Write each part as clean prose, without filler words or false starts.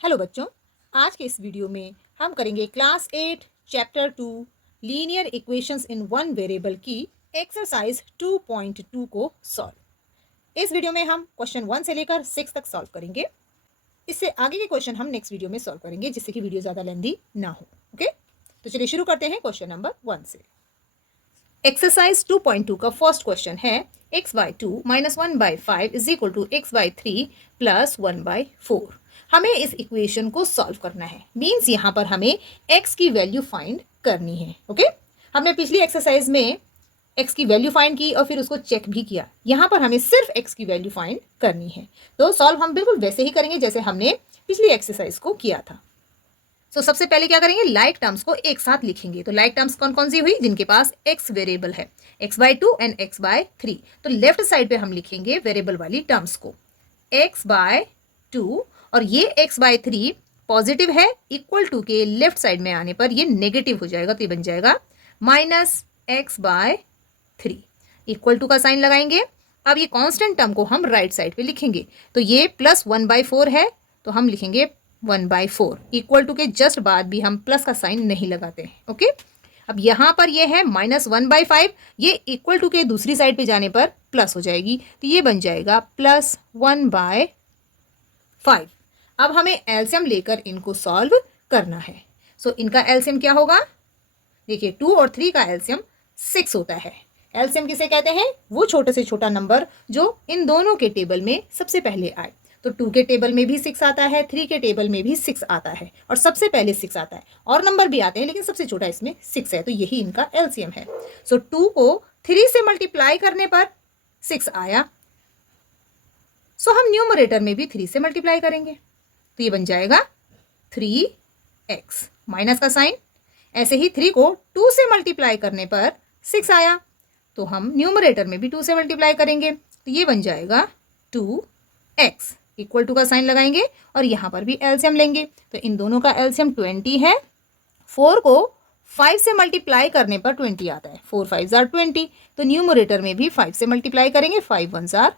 Hello बच्चों, आज के इस वीडियो में हम करेंगे class 8 chapter 2 linear equations in one variable की एक्सरसाइज 2.2 को सॉल्व। इस वीडियो में हम क्वेश्चन 1 से लेकर 6 तक सॉल्व करेंगे। इससे आगे के क्वेश्चन हम नेक्स्ट वीडियो में सॉल्व करेंगे, जिससे कि वीडियो ज़्यादा लेंदी ना हो। ओके, तो चलिए शुरू करते हैं क्वेश्चन नंबर 1 से। एक्सरसाइज 2.2 का फर्स्ट क्वेश्चन है x/2 - 1/5 = x/3 + 1/4। हमें इस इक्वेशन को सॉल्व करना है। मीन्स यहाँ पर हमें x की वैल्यू फाइंड करनी है। ओके, हमने पिछली एक्सरसाइज में x की वैल्यू फाइंड की और फिर उसको चेक भी किया। यहाँ पर हमें सिर्फ x की वैल्यू फाइंड करनी है। तो सॉल्व हम बिल्कुल वैसे ही करेंगे जैसे हमने पिछली एक्सरसाइज को किया था। तो सबसे पहले क्या करेंगे, लाइक टर्म्स को एक साथ लिखेंगे। तो लाइक टर्म्स कौन कौन सी हुई, जिनके पास x वेरिएबल है, x/2 एंड x/3। तो लेफ्ट साइड पे हम लिखेंगे वेरिएबल वाली टर्म्स को, x/2 और ये x/3 पॉजिटिव है, इक्वल टू के लेफ्ट साइड में आने पर ये नेगेटिव हो जाएगा। तो ये बन जाएगा -x/3। इक्वल टू का साइन लगाएंगे। अब ये कांस्टेंट टर्म को हम राइट साइड पे लिखेंगे। तो ये प्लस 1/4 है, तो हम लिखेंगे 1/4। इक्वल टू के जस्ट बाद भी हम प्लस का साइन नहीं लगाते हैं। ओके, अब यहाँ पर ये है -1/5, ये इक्वल टू के दूसरी साइड पे जाने पर प्लस हो जाएगी। तो ये बन जाएगा +1/5। अब हमें एलसीएम लेकर इनको सॉल्व करना है। सो इनका एलसीएम क्या होगा, देखिए 2 और 3 का एलसीएम 6 होता है। एलसीएम किसे कहते हैं, वो छोटे से छोटा नंबर जो इन दोनों के टेबल में सबसे पहले आए। तो 2 के टेबल में भी 6 आता है, 3 के टेबल में भी 6 आता है और सबसे पहले 6 आता है। और नंबर भी आते हैं लेकिन सबसे छोटा इसमें 6 है। तो यही इनका एलसीएम है। सो 2 को 3 से मल्टीप्लाई करने पर 6 आया। सो हम न्यूमरेटर में भी 3 से मल्टीप्लाई करेंगे। तो ये बन जाएगा 3x, माइनस का साइन। ऐसे ही 3 को 2 से मल्टीप्लाई करने पर 6 आया। तो हम न्यूमरेटर में भी 2 से मल्टीप्लाई करेंगे। तो ये बन जाएगा 2x, इक्वल टू का साइन लगाएंगे और यहाँ पर भी एलसीएम लेंगे। तो इन दोनों का एलसीएम 20 है। 4 को 5 से मल्टीप्लाई करने पर 20 आता है। 4 5 = 20। तो न्यूमरेटर में भी 5 से मल्टीप्लाई करेंगे। 5 1 =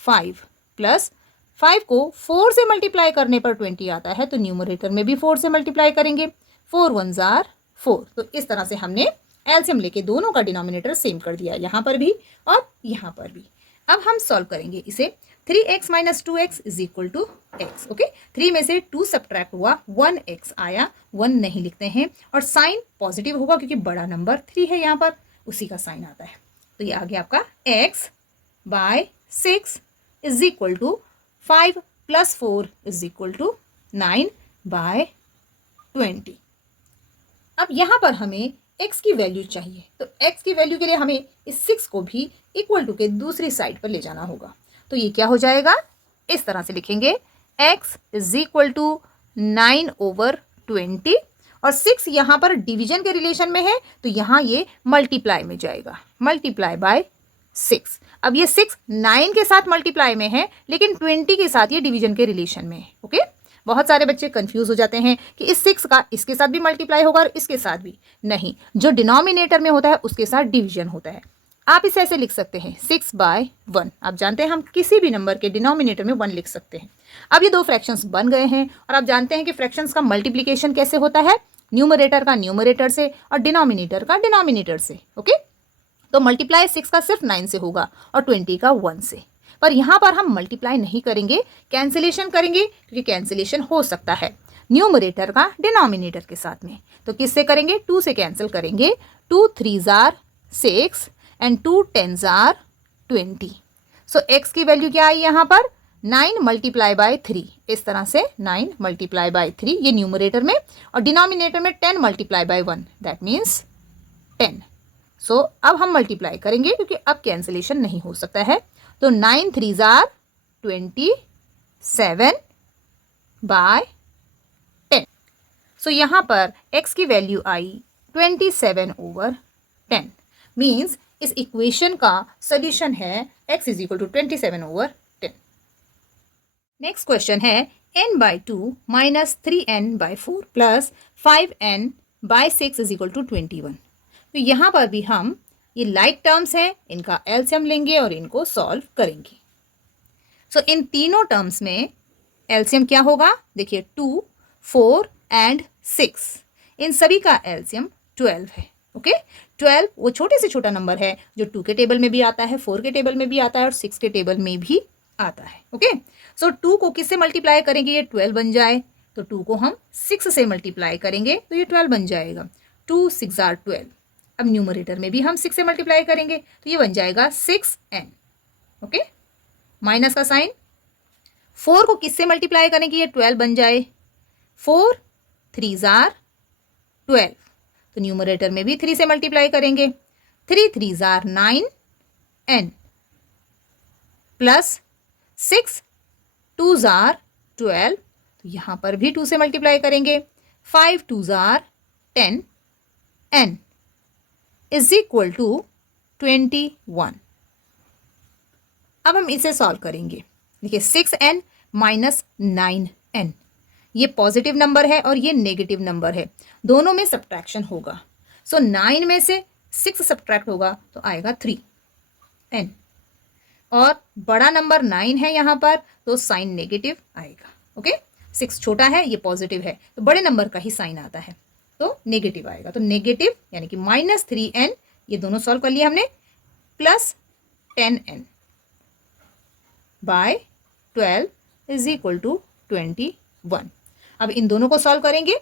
5 प्लस 5 को 4 से मल्टीप्लाई करने पर 20 आता है। तो न्यूमरेटर में भी 4 से मल्टीप्लाई करेंगे। 4 1 = 4। तो इस तरह से हमने एलसीएम लेके दोनों का डिनोमिनेटर सेम कर दिया, यहाँ पर भी और यहाँ पर भी। अब हम सॉल्व करेंगे इसे। 3x - 2x = x। ओके, 3 में से 2 सब्ट्रैक्ट हुआ, 1x आया। 1 नहीं लिखते हैं और साइन पॉजिटिव होगा क्योंकि बड़ा नंबर 3 है, यहाँ पर उसी का साइन आता है। तो ये आ गया आपका x/6 = 5 + 4 = 9/20। अब यहाँ पर हमें x की वैल्यू चाहिए। तो x की वैल्यू के लिए हमें इस 6 को भी इक्वल टू के दूसरी साइड पर ले जाना होगा। तो ये क्या हो जाएगा, इस तरह से लिखेंगे, x = 9/20 और 6 यहाँ पर डिवीजन के रिलेशन में है, तो यहाँ ये मल्टीप्लाई में जाएगा, मल्टीप्लाई बाय 6। अब ये 6 9 के साथ मल्टीप्लाई में है लेकिन 20 के साथ ये डिवीजन के रिलेशन में है। ओके, बहुत सारे बच्चे कंफ्यूज हो जाते हैं कि इस 6 का इसके साथ भी मल्टीप्लाई होगा और इसके साथ भी नहीं, जो डिनोमिनेटर में होता है उसके साथ डिवीजन होता है। आप इसे ऐसे लिख सकते हैं 6/1। आप जानते हैं हम किसी भी नंबर के डिनोमिनेटर में 1 लिख सकते हैं। अब ये दो फ्रैक्शंस बन गए हैं और आप जानते हैं कि फ्रैक्शंस का मल्टीप्लिकेशन कैसे होता है, न्यूमरेटर का न्यूमरेटर से और डिनोमिनेटर का डिनोमिनेटर से। ओके, तो मल्टीप्लाई 6 का सिर्फ 9 से होगा और 20 का 1 से। पर यहाँ पर हम मल्टीप्लाई नहीं करेंगे, कैंसिलेशन करेंगे, क्योंकि कैंसिलेशन हो सकता है न्यूमरेटर का डिनोमिनेटर के साथ में। तो किससे करेंगे, 2 से कैंसिल करेंगे। 2 3 = 6 एंड 2 10 = 20। सो x की वैल्यू क्या आई यहाँ पर, 9 × 3। इस तरह से 9 × 3 ये न्यूमरेटर में, और डिनोमिनेटर में 10 × 1, दैट मीन्स 10। सो अब हम मल्टीप्लाई करेंगे क्योंकि अब कैंसिलेशन नहीं हो सकता है। तो 9 3 = 27/10। सो यहाँ पर x की वैल्यू आई 27/10। मीन्स इस इक्वेशन का सोल्यूशन है x = 27/10। नेक्स्ट क्वेश्चन है n/2 - 3n/4 + 5n/6 = 21। तो यहाँ पर भी हम ये लाइक टर्म्स हैं, इनका एलसीएम लेंगे और इनको सॉल्व करेंगे। सो इन तीनों टर्म्स में एलसीएम क्या होगा? देखिए 2, 4 एंड 6, इन सभी का एलसीएम 12 है। ओके, 12 वो छोटे से छोटा नंबर है जो 2 के टेबल में भी आता है, 4 के टेबल में भी आता है और 6 के टेबल में भी आता है। ओके, सो 2 को किससे मल्टीप्लाई करेंगे ये 12 बन जाए, तो 2 को हम 6 से मल्टीप्लाई करेंगे तो ये 12 बन जाएगा। 2 6 आर 12। अब न्यूमरेटर में भी हम 6 से मल्टीप्लाई करेंगे तो ये बन जाएगा 6n। ओके, माइनस का साइन। 4 को किससे मल्टीप्लाई करेंगे ये 12 बन जाए, 4 3 आर 12, तो न्यूमरेटर में भी 3 से मल्टीप्लाई करेंगे, 3 3 आर 9n प्लस 6 2 आर 12, तो यहां पर भी 2 से मल्टीप्लाई करेंगे, 5 2 are 10 n is equal to 21। अब हम इसे सॉल्व करेंगे। देखिए 6n माइनस 9n, ये पॉजिटिव नंबर है और ये नेगेटिव नंबर है, दोनों में सब्ट्रैक्शन होगा। सो 9 में से 6 सब्ट्रैक्ट होगा तो आएगा 3n, और बड़ा नंबर 9 है यहाँ पर तो साइन नेगेटिव आएगा। ओके, 6 छोटा है, ये पॉजिटिव है, तो बड़े नंबर का ही साइन आता है तो नेगेटिव आएगा, तो नेगेटिव यानी कि माइनस 3n, ये दोनों सॉल्व कर लिया हमने, plus 10n by 12 is equal to 21। अब इन दोनों को सॉल्व करेंगे,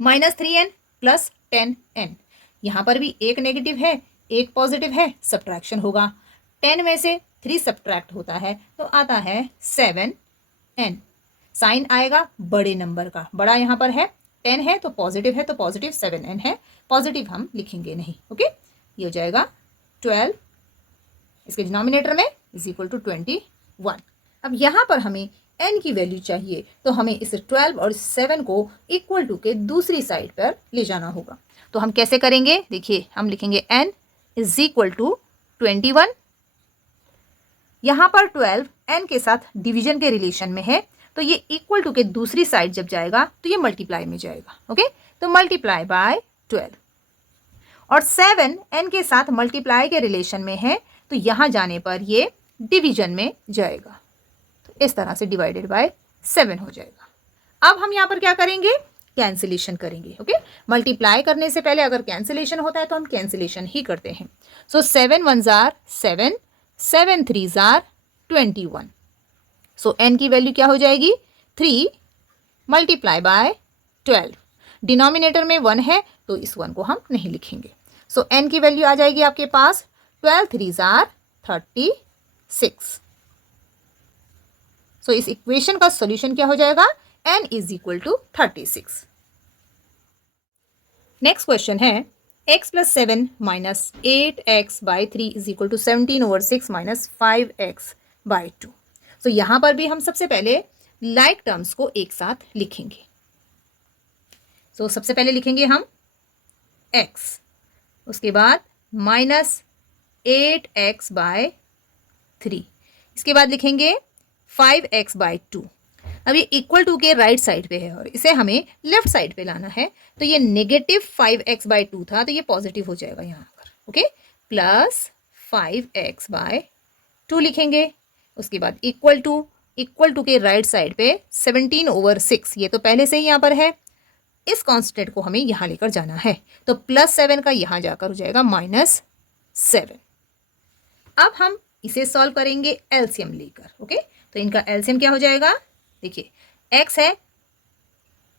माइनस 3n प्लस 10n, यहाँ पर भी एक नेगेटिव है एक पॉजिटिव है, सब्ट्रैक्शन होगा, 10 में से 3 सब्ट्रैक्ट होता है तो आता है 7n, साइन आएगा बड़े नंबर का, बड़ा यहाँ पर है 10 है तो पॉजिटिव है, तो पॉजिटिव 7n है, पॉजिटिव हम लिखेंगे नहीं। ओके, ये हो जाएगा 12 इसके डिनोमिनेटर में इज इक्वल टू 21। अब यहाँ पर हमें n की वैल्यू चाहिए तो हमें इस 12 और 7 को इक्वल टू के दूसरी साइड पर ले जाना होगा, तो हम कैसे करेंगे? देखिए हम लिखेंगे n इज इक्वल टू 21, यहाँ पर 12 n के साथ डिवीजन के रिलेशन में है तो ये इक्वल टू के दूसरी साइड जब जाएगा तो ये मल्टीप्लाई में जाएगा। ओके, तो मल्टीप्लाई बाय 12, और 7 n के साथ मल्टीप्लाई के रिलेशन में है तो यहाँ जाने पर ये डिवीजन में जाएगा, तो इस तरह से डिवाइडेड बाय 7 हो जाएगा। अब हम यहाँ पर क्या करेंगे? कैंसिलेशन करेंगे। ओके, मल्टीप्लाई करने से पहले अगर कैंसिलेशन होता है तो हम कैंसिलेशन ही करते हैं। सो 7 1 आर 7, 7 3 आर 21, सो n की वैल्यू क्या हो जाएगी? 3 मल्टीप्लाई बाय 12, डिनोमिनेटर में 1 है तो इस 1 को हम नहीं लिखेंगे, सो n की वैल्यू आ जाएगी आपके पास 12 3 आर 36। सो इस इक्वेशन का सॉल्यूशन क्या हो जाएगा? n is equal to 36। Next question है x plus 7 minus 8x by 3 is equal to 17 over 6 minus 5x by 2। So यहाँ पर भी हम सबसे पहले लाइक टर्म्स को एक साथ लिखेंगे। सो सबसे पहले लिखेंगे हम x, उसके बाद माइनस 8x बाय 3, इसके बाद लिखेंगे 5x बाय 2। अब ये इक्वल टू के राइट साइड पे है और इसे हमें लेफ्ट साइड पे लाना है, तो ये नेगेटिव 5x बाय 2 था तो ये पॉजिटिव हो जाएगा यहाँ पर। ओके, प्लस 5x बाय 2 लिखेंगे, उसके बाद इक्वल टू के राइट साइड पे 17 ओवर 6, ये तो पहले से ही यहाँ पर है, इस कांस्टेंट को हमें यहाँ लेकर जाना है तो प्लस 7 का यहाँ जाकर हो जाएगा माइनस 7। अब हम इसे सॉल्व करेंगे एलसीएम लेकर। ओके, तो इनका एलसीएम क्या हो जाएगा? देखिए x है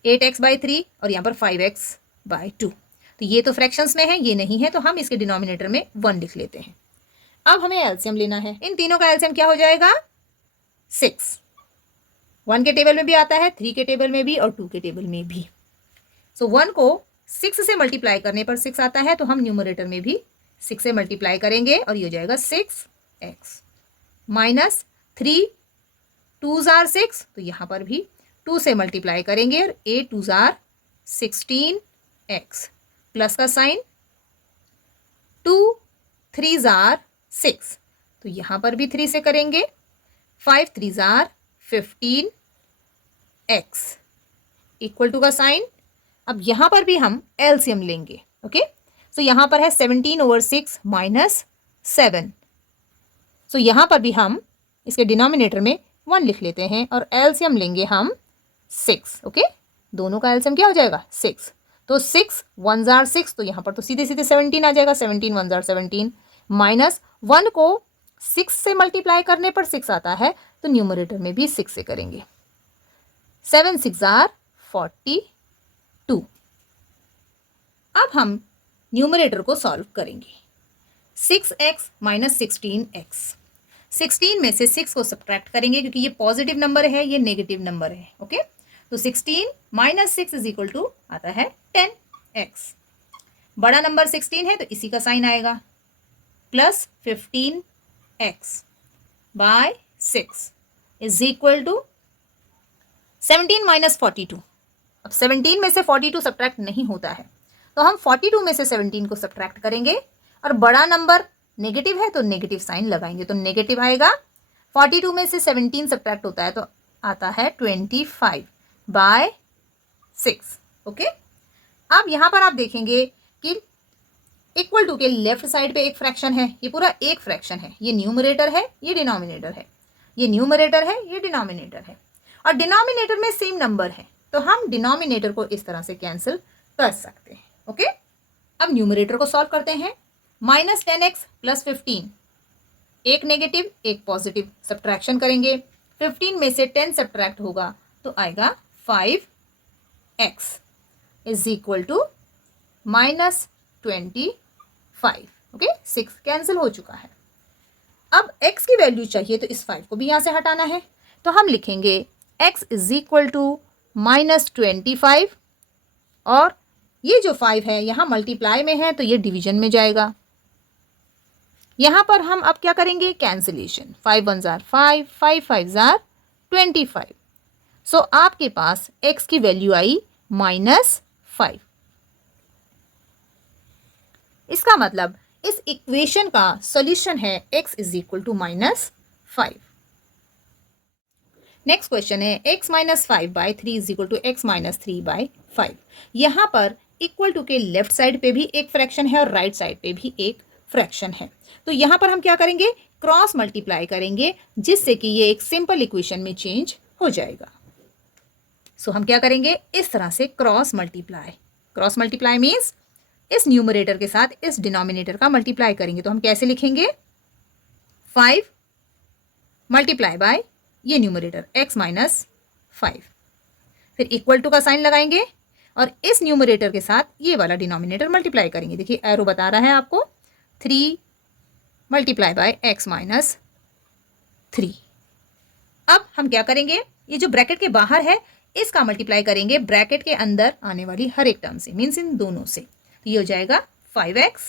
8x बाई 3 और यहाँ पर 5x बाई 2, तो ये तो फ्रैक्शंस में है, ये नहीं है, तो हम इसके डिनोमिनेटर में 1 लिख लेते हैं। अब हमें एलसीएम लेना है, इन तीनों का एलसीएम क्या हो जाएगा? 6। 1 के टेबल में भी आता है, 3 के टेबल में भी और 2 के टेबल में भी। सो 1 को 6 से मल्टीप्लाई करने पर 6 आता है तो हम न्यूमरेटर में भी 6 से मल्टीप्लाई करेंगे और ये हो जाएगा 6x माइनस 3 2s आर 6, तो यहाँ पर भी 2 से मल्टीप्लाई करेंगे और 8 2s आर 16x प्लस का साइन, 2 3s आर 6, तो यहाँ पर भी 3 से करेंगे, 5 3s are 15x equal to का साइन। अब यहाँ पर भी हम एलसीएम लेंगे। ओके, सो यहाँ पर है 17 ओवर 6 माइनस 7, सो यहाँ पर भी हम इसके डिनोमिनेटर में 1 लिख लेते हैं और एलसीएम लेंगे हम 6। ओके, दोनों का एलसीएम क्या हो जाएगा 6। तो 6 1 जार 6, तो यहाँ पर तो सीधे सीधे 17 आ जाएगा। 17 1 जार 17 माइनस 1 को 6 से मल्टीप्लाई करने पर 6 आता है, तो न्यूमरेटर में भी 6 से करेंगे। 7 6 जार 42। अब हम न्यूमरेटर को सॉल्व करेंगे। 6x माइनस 16x, 16 में से 6 को सब्ट्रैक्ट करेंगे क्योंकि ये पॉजिटिव नंबर है, ये नेगेटिव नंबर है। ओके, तो 16 माइनस 6 इज इक्वल टू आता है 10x। बड़ा नंबर 16 है तो इसी का साइन आएगा, plus 15x by 6 is equal to 17 minus 42। अब 17 में से 42 सब्ट्रैक्ट नहीं होता है, तो हम 42 में से 17 को सब्ट्रैक्ट करेंगे और बड़ा नंबर नेगेटिव है तो नेगेटिव साइन लगाएंगे, तो नेगेटिव आएगा। 42 में से 17 सब्ट्रैक्ट होता है तो आता है 25 बाय 6। ओके, अब यहाँ पर आप देखेंगे कि इक्वल टू के लेफ्ट साइड पे एक फ्रैक्शन है, ये पूरा एक फ्रैक्शन है। ये न्यूमरेटर है, ये डिनोमिनेटर है, ये न्यूमरेटर है, ये डिनोमिनेटर है, और डिनोमिनेटर में सेम नंबर है, तो हम डिनोमिनेटर को इस तरह से कैंसिल कर सकते हैं। ओके, अब न्यूमरेटर को सॉल्व करते हैं। माइनस 10x प्लस 15, एक नेगेटिव एक पॉजिटिव, सब्ट्रैक्शन करेंगे। 15 में से 10 सब्ट्रैक्ट होगा तो आएगा 5x is equal to minus 25। Okay, 6 cancel हो चुका है। अब x की वैल्यू चाहिए तो इस 5 को भी यहाँ से हटाना है, तो हम लिखेंगे x is equal to minus 25, और ये जो 5 है यहाँ मल्टीप्लाई में है तो ये डिवीजन में जाएगा। यहाँ पर हम अब क्या करेंगे, कैंसिलेशन। 5 1 जार 5, 5 5 जार 25। सो आपके पास x की वैल्यू आई -5। इसका मतलब इस इक्वेशन का सॉल्यूशन है x is equal to -5। Next question है x minus 5/3 is equal to x minus 3/5। यहाँ पर इक्वल टू के लेफ्ट साइड पे भी एक फ्रैक्शन है और राइट साइड पे भी एक फ्रैक्शन है, तो यहाँ पर हम क्या करेंगे, क्रॉस मल्टीप्लाई करेंगे, जिससे कि ये एक सिंपल इक्वेशन में चेंज हो जाएगा। सो हम क्या करेंगे, इस तरह से cross multiply. Cross multiply means इस न्यूमरेटर के साथ इस डिनोमिनेटर का मल्टीप्लाई करेंगे, तो हम कैसे लिखेंगे, 5 मल्टीप्लाई बाय ये न्यूमरेटर x माइनस 5, फिर इक्वल टू का साइन लगाएंगे और इस न्यूमरेटर के साथ ये वाला डिनोमिनेटर मल्टीप्लाई करेंगे। देखिए एरो बता रहा है आपको, 3 मल्टीप्लाई बाय x माइनस 3। अब हम क्या करेंगे, ये जो ब्रैकेट के बाहर है इसका मल्टीप्लाई करेंगे ब्रैकेट के अंदर आने वाली हर एक टर्म से, मीन्स इन दोनों से। ये हो जाएगा 5x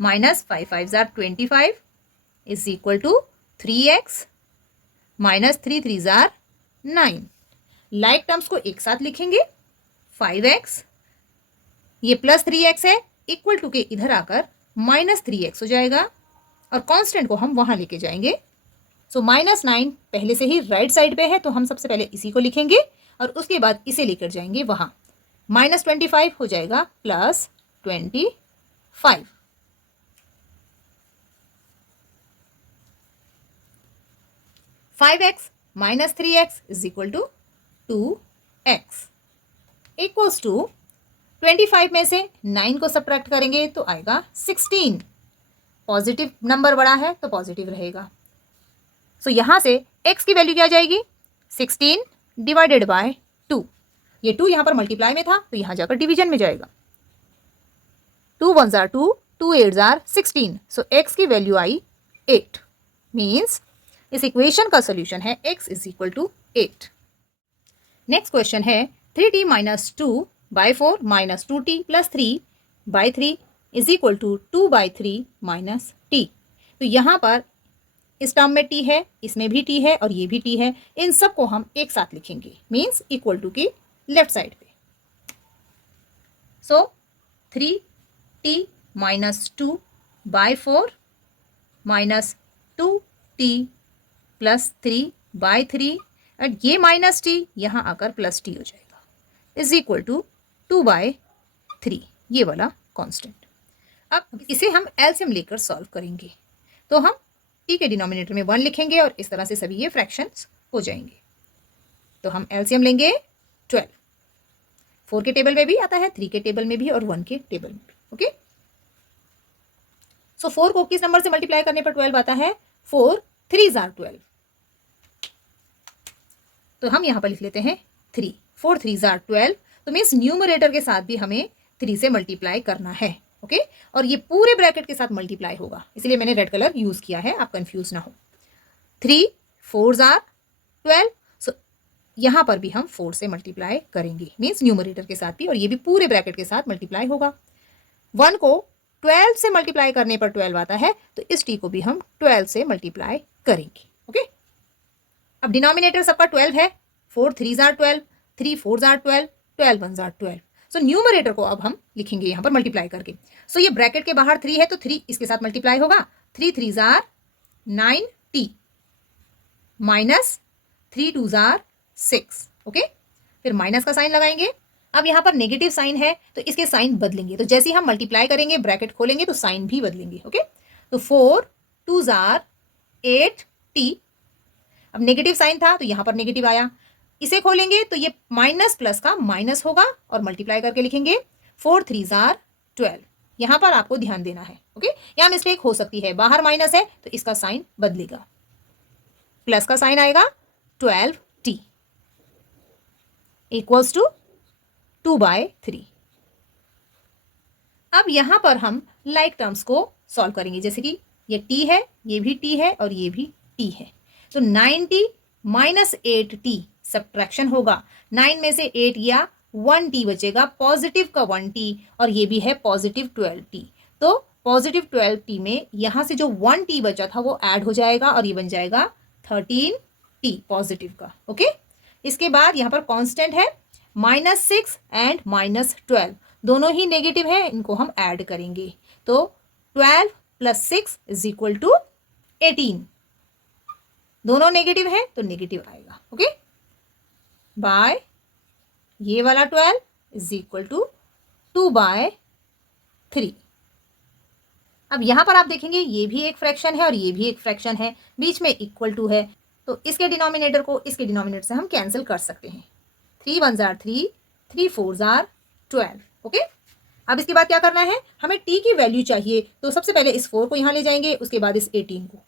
माइनस 5 5 जार 25 is equal to 3x minus 3 3 जार 9। लाइक टर्म्स को एक साथ लिखेंगे, 5x ये प्लस 3x है, इक्वल टू के इधर आकर माइनस 3x हो जाएगा और कांस्टेंट को हम वहां लेके जाएंगे। सो -9 पहले से ही राइट साइड पे है तो हम सबसे पहले इसी को लिखेंगे और उसके बाद इसे लेकर जाएंगे वहां। -25 हो जाएगा plus 25। (5x minus 3x is equal to 2x equals to 25 में से 9 को सब्ट्रैक्ट करेंगे तो आएगा 16। पॉजिटिव नंबर बड़ा है तो पॉजिटिव रहेगा। सो यहाँ से x की वैल्यू क्या आ जाएगी, 16 डिवाइडेड बाय 2। ये 2 यहाँ पर मल्टीप्लाई में था तो यहाँ जाकर डिवीजन में जाएगा। 2 1 जार 2, 2 8 जार 16। सो x की वैल्यू आई 8। मीन्स इस इक्वेशन का सोल्यूशन है x is equal to 8। Next question है 3t minus 2/4 minus 2t plus 3/3 is equal to 2/3 minus t। तो यहाँ पर इस टर्म में t है, इसमें भी t है और ये भी t है, इन सब को हम एक साथ लिखेंगे, मीन्स इक्वल टू की लेफ्ट साइड पे। सो 3t minus 2/4 minus 2t plus 3/3 और ये माइनस टी यहाँ आकर प्लस टी हो जाएगा, इज इक्वल टू 2/3 ये वाला कांस्टेंट। अब इसे हम एलसीएम लेकर सॉल्व करेंगे, तो हम टी के डिनोमिनेटर में 1 लिखेंगे और इस तरह से सभी ये फ्रैक्शंस हो जाएंगे। तो हम एलसीएम लेंगे 12। 4 के टेबल में भी आता है, 3 के टेबल में भी और 1 के टेबल में भी। ओके, सो 4 को किस नंबर से मल्टीप्लाई करने पर 12 आता है? 4 3s are 12। तो हम यहां पर लिख लेते हैं 3। 4 3s are 12। तो मीन्स न्यूमरेटर के साथ भी हमें 3 से मल्टीप्लाई करना है। ओके, और ये पूरे ब्रैकेट के साथ मल्टीप्लाई होगा, इसलिए मैंने रेड कलर यूज किया है, आप कंफ्यूज ना हो। 3 4s are 12। सो यहां पर भी हम 4 से मल्टीप्लाई करेंगे, मीन्स न्यूमरेटर के साथ भी, और ये भी पूरे ब्रैकेट के साथ मल्टीप्लाई होगा। 1 को 12 से मल्टीप्लाई करने पर 12 आता है, तो इस टी को भी हम 12 से मल्टीप्लाई करेंगे। ओके, अब डिनोमिनेटर सबका 12 है। 4 3s are 12, 3 4s are 12, 12 1s are 12। So numerator को अब हम लिखेंगे यहाँ पर मल्टीप्लाई करके। सो ये ब्रैकेट के बाहर 3 है, तो 3 इसके साथ मल्टीप्लाई होगा। 3 3s are 9t minus 3 2s are 6। Okay, फिर माइनस का साइन लगाएंगे। अब यहाँ पर नेगेटिव साइन है, तो इसके साइन बदलेंगे। तो जैसे ही हम मल्टीप्लाई करेंगे, ब्रैकेट खोलेंगे, तो साइन भी बदलेंगे। ओके, तो 4 2s are 8t। अब नेगेटिव साइन था, तो यहाँ पर नेगेटिव आया। इसे खोलेंगे तो ये माइनस प्लस का माइनस होगा और मल्टीप्लाई करके लिखेंगे 4 3s are 12। यहां पर आपको ध्यान देना है। ओके, यहां मिस्टेक हो सकती है, बाहर माइनस है तो इसका साइन बदलेगा, प्लस का साइन आएगा। 12t equals to 2/3। अब यहां पर हम लाइक टर्म्स को सॉल्व करेंगे, जैसे कि ये t है, ये भी t है और ये भी t है। तो 9t माइनस 8t सब्ट्रैक्शन होगा। 9 में से 8 गया, 1t बचेगा, पॉजिटिव का 1t, और ये भी है पॉजिटिव 12t। तो पॉजिटिव 12t में यहां से जो 1t बचा था वो ऐड हो जाएगा और ये बन जाएगा 13t पॉजिटिव का। ओके, इसके बाद यहां पर कांस्टेंट है -6 एंड -12, दोनों ही नेगेटिव है, इनको हम ऐड करेंगे। तो 12 + 6 = 18। दोनों नेगेटिव है तो नेगेटिव आएगा। ओके, बाय ये वाला 12 = 2/3। अब यहां पर आप देखेंगे ये भी एक फ्रैक्शन है और ये भी एक फ्रैक्शन है, बीच में इक्वल टू है, तो इसके डिनोमिनेटर को इसके डिनोमिनेटर से हम कैंसिल कर सकते हैं। 3 1s are 3, 3 4s are 12। Okay, अब इसके बाद क्या करना है, हमें t की वैल्यू चाहिए, तो सबसे पहले इस 4 को यहां ले जाएंगे, उसके बाद इस 18 को।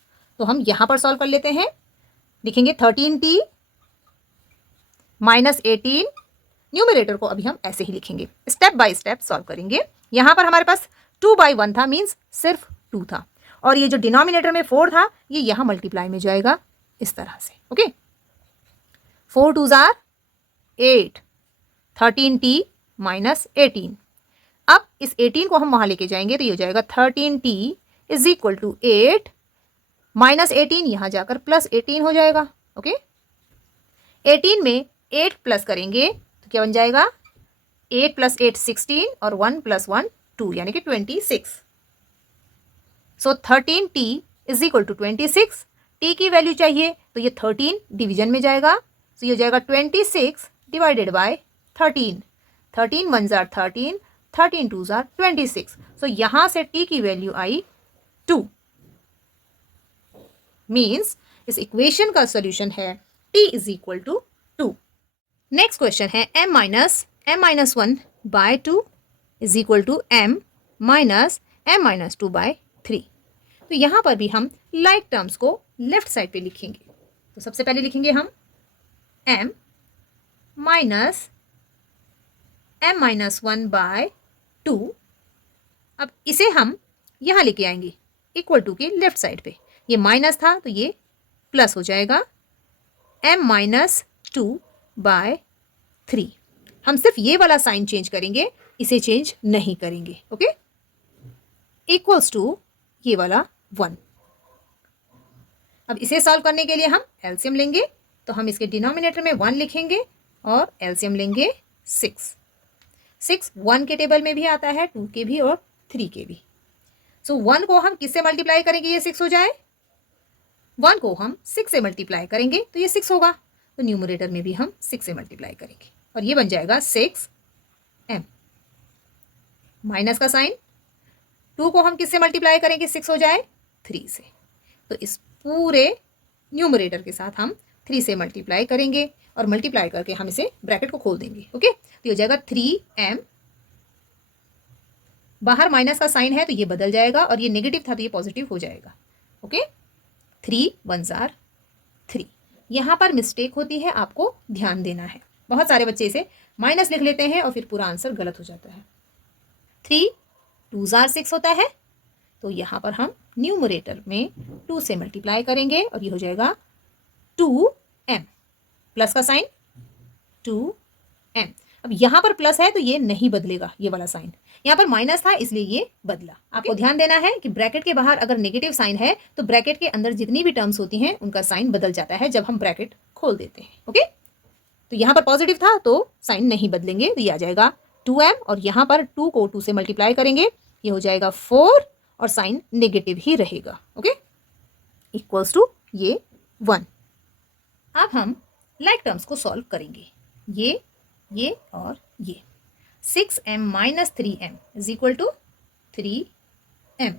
तो हम यहां पर सॉल्व कर लेते हैं, लिखेंगे 13t माइनस 18। न्यूमरेटर को अभी हम ऐसे ही लिखेंगे, स्टेप बाय स्टेप सॉल्व करेंगे। यहां पर हमारे पास 2/1 था, मीन्स सिर्फ 2 था, और ये जो डिनोमिनेटर में 4 था ये यहां मल्टीप्लाई में जाएगा इस तरह से। Okay, 4 2s are 8, 13t minus 18। अब इस 18 को हम वहां लेके जाएंगे, तो ये हो जाएगा 13t = 8 माइनस 18, यहां जाकर +18 हो जाएगा। ओके, 18 में 8 प्लस करेंगे तो क्या बन जाएगा, 8 + 8 16 और 1 + 1 2, यानी कि 26। सो 13t = 26। t की वैल्यू चाहिए तो ये 13 डिवीजन में जाएगा, तो ये हो जाएगा 26 / 13। 13 1s are 13, 13 2s are 26। सो यहां से t की वैल्यू आई 2। मीन्स इस इक्वेशन का सोल्यूशन है t = 2। नेक्स्ट क्वेश्चन है m - m-1/2 = m - m-2/3। तो यहां पर भी हम लाइक टर्म्स को लेफ्ट साइड पे लिखेंगे। तो सबसे पहले लिखेंगे हम m - m-1/2। अब इसे हम यहां लेके आएंगे इक्वल टू के लेफ्ट साइड पे, ये माइनस था तो ये प्लस हो जाएगा, m-2/3। हम सिर्फ ये वाला साइन चेंज करेंगे, इसे चेंज नहीं करेंगे। ओके, इक्वल्स टू ये वाला 1। अब इसे सॉल्व करने के लिए हम एलसीएम लेंगे, तो हम इसके डिनोमिनेटर में 1 लिखेंगे और एलसीएम लेंगे 6। 6 1 के टेबल में भी आता है, 2 के भी और 3 के भी। सो 1 को हम किससे मल्टीप्लाई करेंगे ये 6 हो जाए, 1 को हम 6 से मल्टीप्लाई करेंगे तो ये 6 होगा, तो न्यूमरेटर में भी हम 6 से मल्टीप्लाई करेंगे और ये बन जाएगा 6m। माइनस का साइन, 2 को हम किससे मल्टीप्लाई करेंगे, 6 हो जाए 3 से, तो इस पूरे न्यूमरेटर के साथ हम 3 से मल्टीप्लाई करेंगे और मल्टीप्लाई करके हम इसे ब्रैकेट को खोल देंगे। ओके, तो ये हो जाएगा 3m, बाहर माइनस का साइन है तो ये बदल जाएगा और ये नेगेटिव था तो ये पॉजिटिव हो जाएगा। Okay, 3 1 jar 3। यहाँ पर मिस्टेक होती है, आपको ध्यान देना है। बहुत सारे बच्चे इसे माइनस लिख लेते हैं और फिर पूरा आंसर गलत हो जाता है। 3 2 जार 6 होता है, तो यहाँ पर हम न्यूमरेटर में 2 से मल्टीप्लाई करेंगे और ये हो जाएगा 2m, प्लस का साइन 2m। अब यहाँ पर प्लस है तो ये नहीं बदलेगा, ये वाला साइन। यहाँ पर माइनस था इसलिए ये बदला। आपको ध्यान देना है कि ब्रैकेट के बाहर अगर नेगेटिव साइन है तो ब्रैकेट के अंदर जितनी भी टर्म्स होती हैं उनका साइन बदल जाता है जब हम ब्रैकेट खोल देते हैं। ओके, तो यहाँ पर पॉजिटिव था तो साइन नहीं बदलेंगे, तो ये आ जाएगा 2m और यहाँ पर 2 को 2 से मल्टीप्लाई करेंगे, ये हो जाएगा 4 और साइन नेगेटिव ही रहेगा। ओके, इक्वल्स टू ये 1। अब हम लाइक टर्म्स को सॉल्व करेंगे, ये और ये। 6m minus 3m is equal to 3m।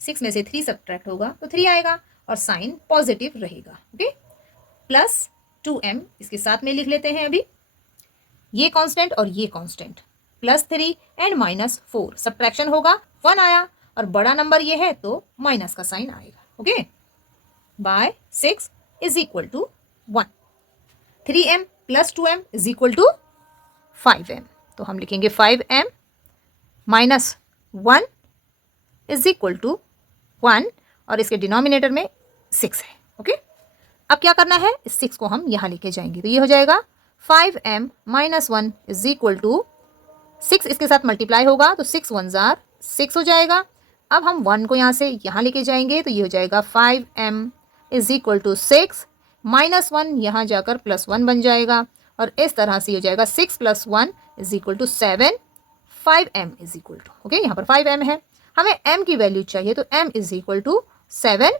6 में से 3 सब्ट्रैक्ट होगा तो 3 आएगा और साइन पॉजिटिव रहेगा। ओके, प्लस 2m इसके साथ में लिख लेते हैं अभी, ये कांस्टेंट और ये constant, plus 3 and minus 4 subtraction होगा, 1 आया और बड़ा नंबर ये है तो माइनस का साइन आएगा। Okay, by 6 is equal to 1। 3m plus 2m is equal to 5m, तो हम लिखेंगे 5m minus 1 is equal to 1 और इसके डिनोमिनेटर में 6 है। ओके, अब क्या करना है, इस 6 को हम यहाँ लेके जाएंगे तो ये हो जाएगा 5m minus 1 is equal to 6, इसके साथ मल्टीप्लाई होगा तो 6 1 जार 6 हो जाएगा। अब हम 1 को यहाँ से यहाँ लेके जाएंगे तो ये हो जाएगा 5m is equal to 6 minus 1 यहाँ जाकर प्लस 1 बन जाएगा और इस तरह से हो जाएगा 6 plus 1 is equal to 7, 5m is equal to, okay यहाँ पर 5m है, हमें m की वैल्यू चाहिए तो m इज इक्वल टू 7,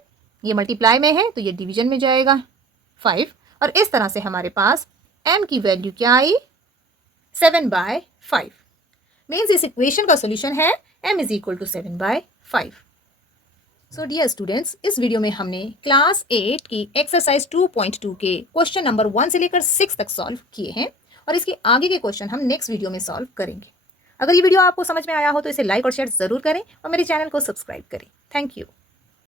ये मल्टीप्लाई में है तो ये डिवीजन में जाएगा 5 और इस तरह से हमारे पास m की वैल्यू क्या आई 7/5। मीन्स इस इक्वेशन का सोल्यूशन है m is equal to 7/5। So dear students, इस वीडियो में हमने क्लास 8 की एक्सरसाइज 2.2 के क्वेश्चन नंबर 1 से लेकर 6 तक सॉल्व किए हैं और इसके आगे के क्वेश्चन हम नेक्स्ट वीडियो में सॉल्व करेंगे। अगर ये वीडियो आपको समझ में आया हो तो इसे लाइक और शेयर ज़रूर करें और मेरे चैनल को सब्सक्राइब करें। Thank you.